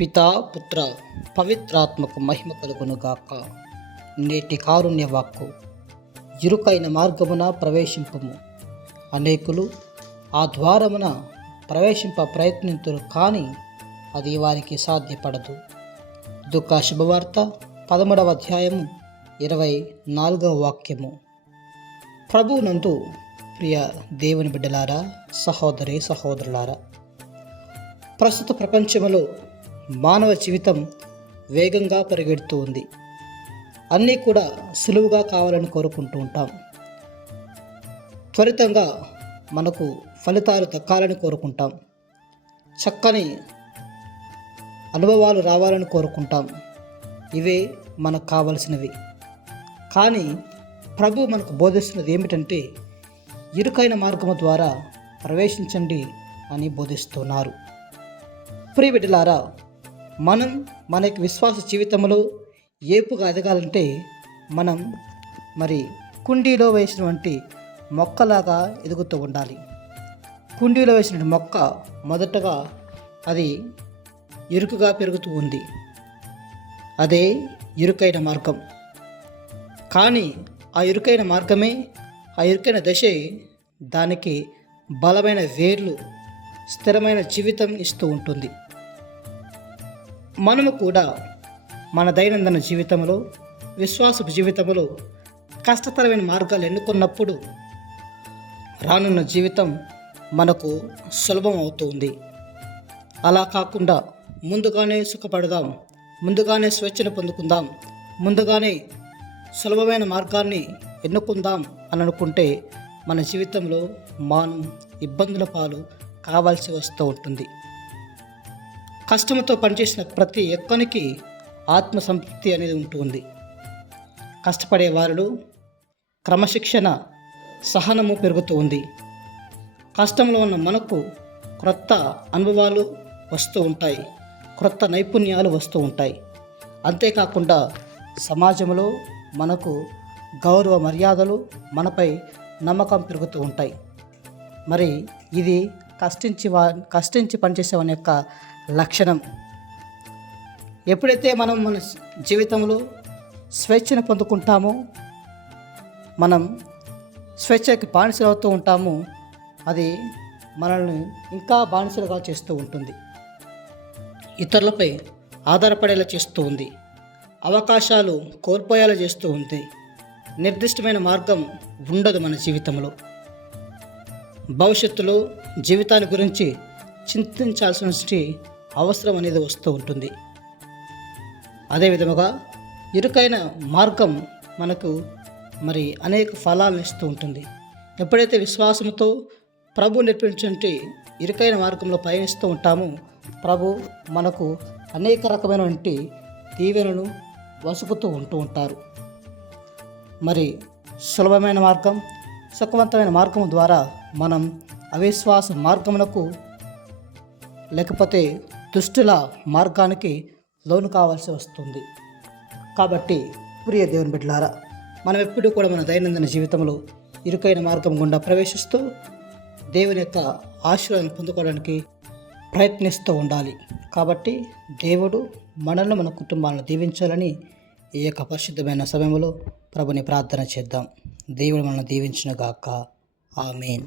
పితా పుత్ర పవిత్రాత్మకు మహిమ కలుగును గాక నేటి కారుణ్య వాక్కు ఇరుకైన మార్గమున ప్రవేశింపము. అనేకులు ఆ ద్వారమున ప్రవేశింప ప్రయత్నింతురు కానీ అది వారికి సాధ్యపడదు. దుఃఖ శుభవార్త పదమూడవ అధ్యాయము ఇరవై నాలుగవ వాక్యము. ప్రభునందు ప్రియ దేవుని బిడ్డలారా సహోదరి సహోదరులారా ప్రస్తుత ప్రపంచంలో మానవ జీవితం వేగంగా పరిగెడుతూ ఉంది. అన్నీ కూడా సులువుగా కావాలని కోరుకుంటూ ఉంటాం. త్వరితంగా మనకు ఫలితాలు దక్కాలని కోరుకుంటాం. చక్కని అనుభవాలు రావాలని కోరుకుంటాం. ఇవే మనకు కావలసినవి. కానీ ప్రభు మనకు బోధిస్తున్నది ఏమిటంటే ఇరుకైన మార్గము ద్వారా ప్రవేశించండి అని బోధిస్తున్నారు. ప్రియ బిడ్డలారా మనం మన యొక్క విశ్వాస జీవితంలో ఏపుగా ఎదగాలంటే మనం మరి కుండీలో వేసినటువంటి మొక్కలాగా ఎదుగుతూ ఉండాలి. కుండీలో వేసిన మొక్క మొదటగా అది ఇరుకుగా పెరుగుతూ ఉంది. అదే ఇరుకైన మార్గం. కానీ ఆ ఇరుకైన మార్గమే ఆ ఇరుకైన దశే దానికి బలమైన వేర్లు స్థిరమైన జీవితం ఇస్తూ ఉంటుంది. మనము కూడా మన దైనందిన జీవితంలో విశ్వాసపు జీవితంలో కష్టతరమైన మార్గాలు ఎన్నుకున్నప్పుడు రానున్న జీవితం మనకు సులభం అవుతుంది. అలా కాకుండా ముందుగానే సుఖపడదాం ముందుగానే స్వేచ్ఛను పొందుకుందాం ముందుగానే సులభమైన మార్గాన్ని ఎన్నుకుందాం అని అనుకుంటే మన జీవితంలో మనం ఇబ్బందుల పాలు కావాల్సి వస్తూ ఉంటుంది. కష్టంతో పనిచేసిన ప్రతి ఒక్కనికి ఆత్మ సంతృప్తి అనేది ఉంటుంది కష్టపడే వారిలో క్రమశిక్షణ సహనము పెరుగుతూ ఉంది. కష్టంలో ఉన్న మనకు క్రొత్త అనుభవాలు వస్తూ ఉంటాయి. క్రొత్త నైపుణ్యాలు వస్తూ ఉంటాయి. అంతేకాకుండా సమాజంలో మనకు గౌరవ మర్యాదలు మనపై నమ్మకం పెరుగుతూ ఉంటాయి. మరి ఇది కష్టించి వా కష్టించి పనిచేసేవాని యొక్క లక్షణం. ఎప్పుడైతే మనం మన జీవితంలో స్వేచ్ఛను పొందుకుంటామో మనం స్వేచ్ఛకి బానిసలవుతూ ఉంటామో అది మనల్ని ఇంకా బానిసలుగా చేస్తూ ఉంటుంది. ఇతరులపై ఆధారపడేలా చేస్తూ ఉంది. అవకాశాలు కోల్పోయేలా చేస్తూ ఉంది. నిర్దిష్టమైన మార్గం ఉండదు మన జీవితంలో. భవిష్యత్తులో జీవితాన్ని గురించి చింతించాల్సిన అవసరం అనేది వస్తూ ఉంటుంది. అదేవిధముగా ఇరుకైన మార్గం మనకు మరి అనేక ఫలాలను ఇస్తూ ఉంటుంది. ఎప్పుడైతే విశ్వాసంతో ప్రభు నేర్పించే ఇరుకైన మార్గంలో పయనిస్తూ ఉంటామో ప్రభు మనకు అనేక రకమైనటువంటి దీవెనలు వసుకుతూ ఉంటూ ఉంటారు. మరి సులభమైన మార్గం సుఖవంతమైన మార్గం ద్వారా మనం అవిశ్వాస మార్గమునకు లేకపోతే దుష్టుల మార్గానికి లోను కావాల్సి వస్తుంది. కాబట్టి ప్రియ దేవుని బిడ్డలారా మనం ఎప్పుడూ కూడా మన దైనందిన జీవితంలో ఇరుకైన మార్గం గుండా ప్రవేశిస్తూ దేవుని యొక్క ఆశీర్వాదం పొందుకోవడానికి ప్రయత్నిస్తూ ఉండాలి. కాబట్టి దేవుడు మనల్ని మన కుటుంబాలను దీవించాలని ఈ యొక్క పరిశుద్ధమైన సమయంలో ప్రభుని ప్రార్థన చేద్దాం. దేవుడు మనల్ని దీవించిన గాక ఆమెన్.